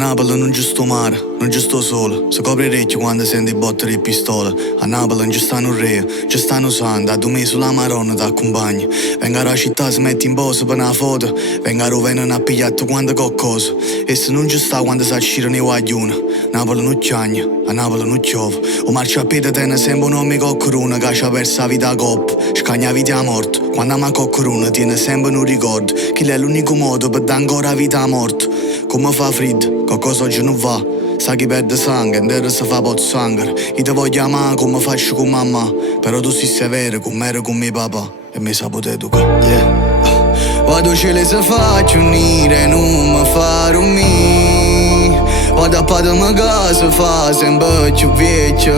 Napoli non c'è sto mare, non c'è sto sole. Si copre le rrecchie quando senti botte di pistole. A Napoli non ci stanno re, ci stanno santo. Addu sulla Madonna t'accompagna. Vengo alla città, si mette in posa per una foto. Vengo veneno a piglià tutte quante coccosa. Essa non ci sta quando si accirano i guagliune. Napoli non chiagne, a Napoli non chiove. O marcia a piede tiene sempre un nome coccoruna che ci ha perso la vita a coppa. Scagna vita a morte, quando ama coccoruna tiene sempre un ricordo. Che è l'unico modo per dare ancora vita a morte. Come fa freddo, qualcosa oggi non va. Sa chi perde sangue, in terra si fa pozzanghere. Io ti voglio amare come faccio con mamma. Però tu sei severo come ero con mio papà. E mi saputo educare, yeah. Vado cielo se faccio unire, non mi fa rumire. Vado a padre casa, fa sempre più vecchio.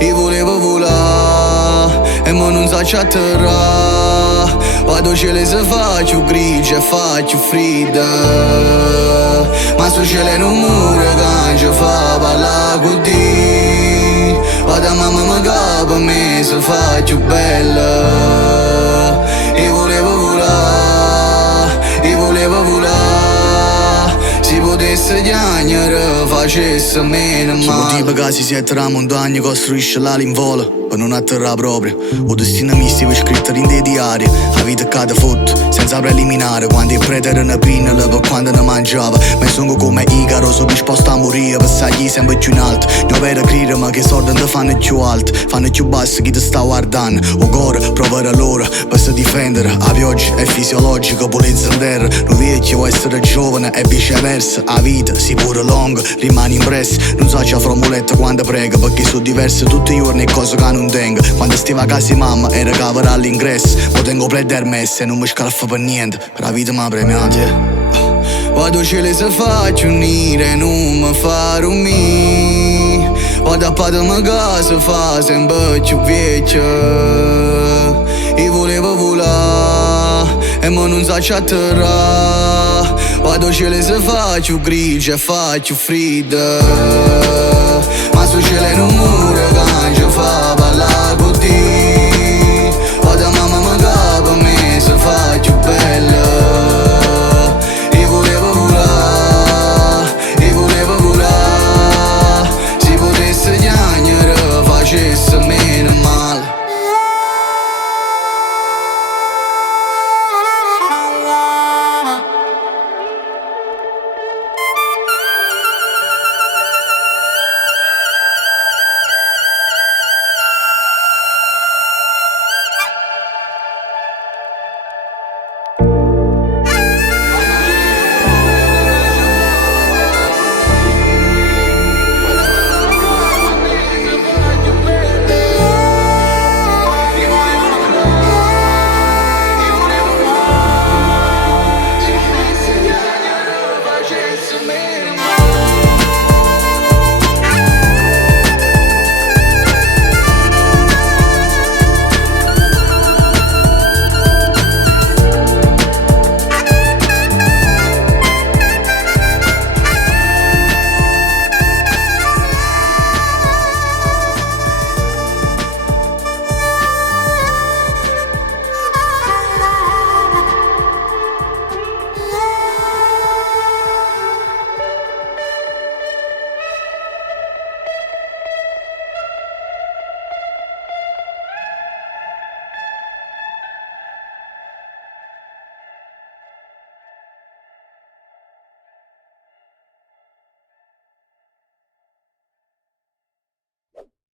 Io volevo volare, e mo non so atterrare. Vado cielo se faccio grigio e faccio freddo. Ma sto cielo non muore che ci fa parlare con te. Vado a mamma che per me se faccio bella. Io volevo volare, io volevo volare. Si potesse chiagnere, facesse meno male. Tipo che si siete la montagna, costruisce la linvola per non atterrare proprio. O destino mistico scritto in dei diari. La vita cade foto, senza preliminare. Quando il prete era una pinnola per quando ne mangiava. Ma sono come Icaro, sono disposto a morire per salire sempre più in alto. Non per credere ma che sordi non fanno più alto. Fanno più basso chi ti sta guardando. O cuore, provare loro per si difendere. La pioggia è fisiologica, pulizza in terra. Non vecchio può essere giovane e viceversa. La vita, si pure lunga, rimane impressa. Non so c'è formuletta quando prega, perché sono diverse tutti i giorni e cose che non tengo. Quando stivo a casa di mamma era cavare all'ingresso. Mo tengo prede messe e non mi scalfo per niente. Per la vita mi ha premiato, yeah. Vado cielo se faccio unire, non mi fa rumire. Vado a padre casa, fa sempre più vecchio. Io volevo volare, e mo non so atterrare. Vado cielo se faccio grigio e faccio freddo. Ma sto cielo non muore che ci fa parlare con te. Vado a mamma che per me se faccio bella. Io volevo volare, io volevo volare. Si potesse chiagnere, facesse